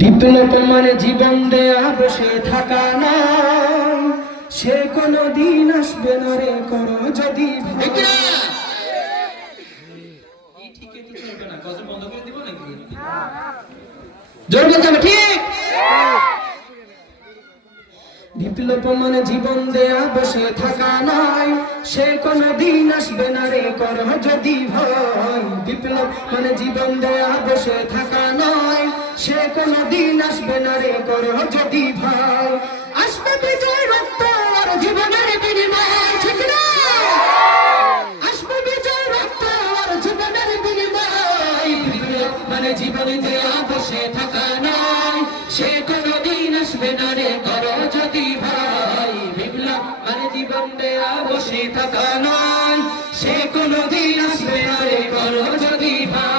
বিপ্লব মানে জীবন দেয়া বসে থাকা নয়, সে কোনদিন আসবে না রে করো যদি জোর বলতে হবে ঠিক। বিপ্লব মানে জীবন দেয়া বসে থাকা নয়, সে কোনদিন আসবে না রে করো যদি ভয়। বিপ্লব মানে জীবন দেয়া বসে থাকা নয়, সে কোনদিন আসবে না রে করো যদি ভয়। আসবে বিজয় রক্ত আর জীবনের বিনিময়, ঠিক না? আসবে বিজয় রক্ত আর জীবনের বিনিময়। বিপ্লব মানে জীবন দেয়া বসে থাকা নয়, সে কোনদিন আসবে না রে করো যদি ভয়। বিপ্লব মানে জীবন দেয়া বসে থাকা নয়, সে কোনদিন আসবে না রে করো যদি ভয়।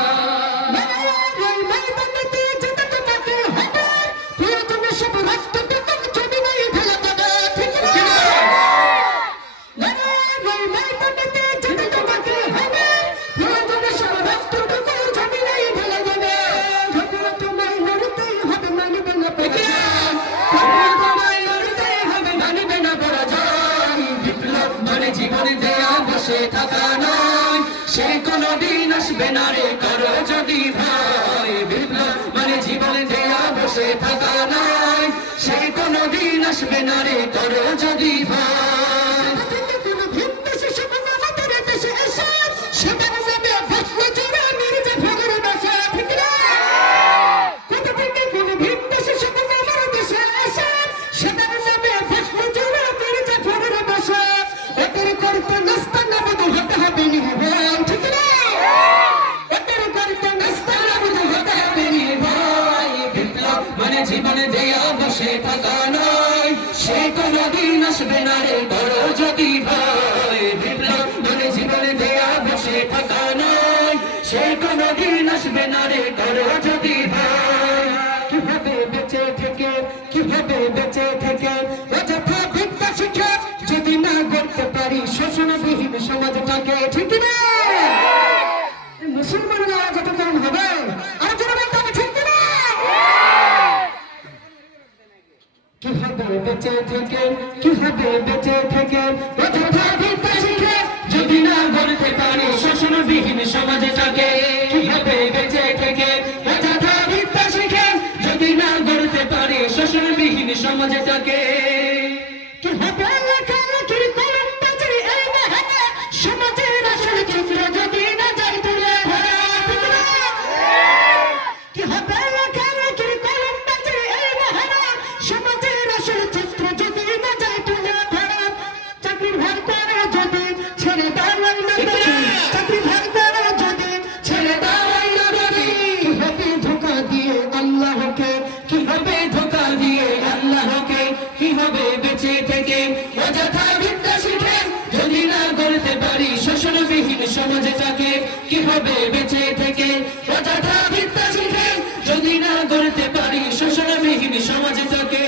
জীবনে দেয়া বসে থাকা নয়, সে কোনদিন আসবে না রে করো যদি ভয়। বিপ্লব মানে জীবনে দেয়া বসে থাকা নয়, সে কোনদিন আসবে না রে করো যদি ভয়। জীবনে দেয়া বসে থাকা নয়, সে কোনদিন আসবে না রে করো যদি ভয়। বিপ্লব মানে জীবনে দেয়া বসে থাকা নয়, সে কোনদিন আসবে না রে করো যদি ভয়। কিভাবে বেঁচে থেকে, কিভাবে বেঁচে থেকে অযথা ভিক্ষা শিখে যদি না করতে পারি শোষণবিহীন সমাজটাকে, ঠিক না? মুসলমানরা যতক্ষণ হবে আর কিভাবে বেঁচে থেকে, কিভাবে বেঁচে থেকে অযথা ভিক্ষা শিখে যদি না গড়তে পারি শোষণবিহীন সমাজটাকে। কিভাবে বেঁচে থেকে অযথা ভিক্ষা শিখে যদি না গড়তে পারি শোষণবিহীন সমাজটাকে। কিভাবে লেখালেখির কলম বাজারে এই মহানে সমাজের আসল চিত্র যদি না যাই তুলে ধরা, কিভাবে লেখালেখির কলম বাজারে এই মহানে সমাজের আসল চিত্র যদি না যাই তুলে ধরা। চাকরির ভার করে যদি ছেড়ে দেওয়াই না দেরি, চাকরির ভার করে যদি ছেড়ে দেওয়াই না দেরি। কিভাবে ধোঁকা দিয়ে আল্লাহকে, কিভাবে ধোঁকা দিয়ে আল্লাহকে, কিভাবে বেঁচে থেকে অযথা ভিক্ষা শিখে যদি না গড়তে পারি শোষণবিহীন সমাজটাকে। কিভাবে বেঁচে থেকে অযথা ভিক্ষা শিখে যদি না গড়তে পারি শোষণবিহীন সমাজটাকে।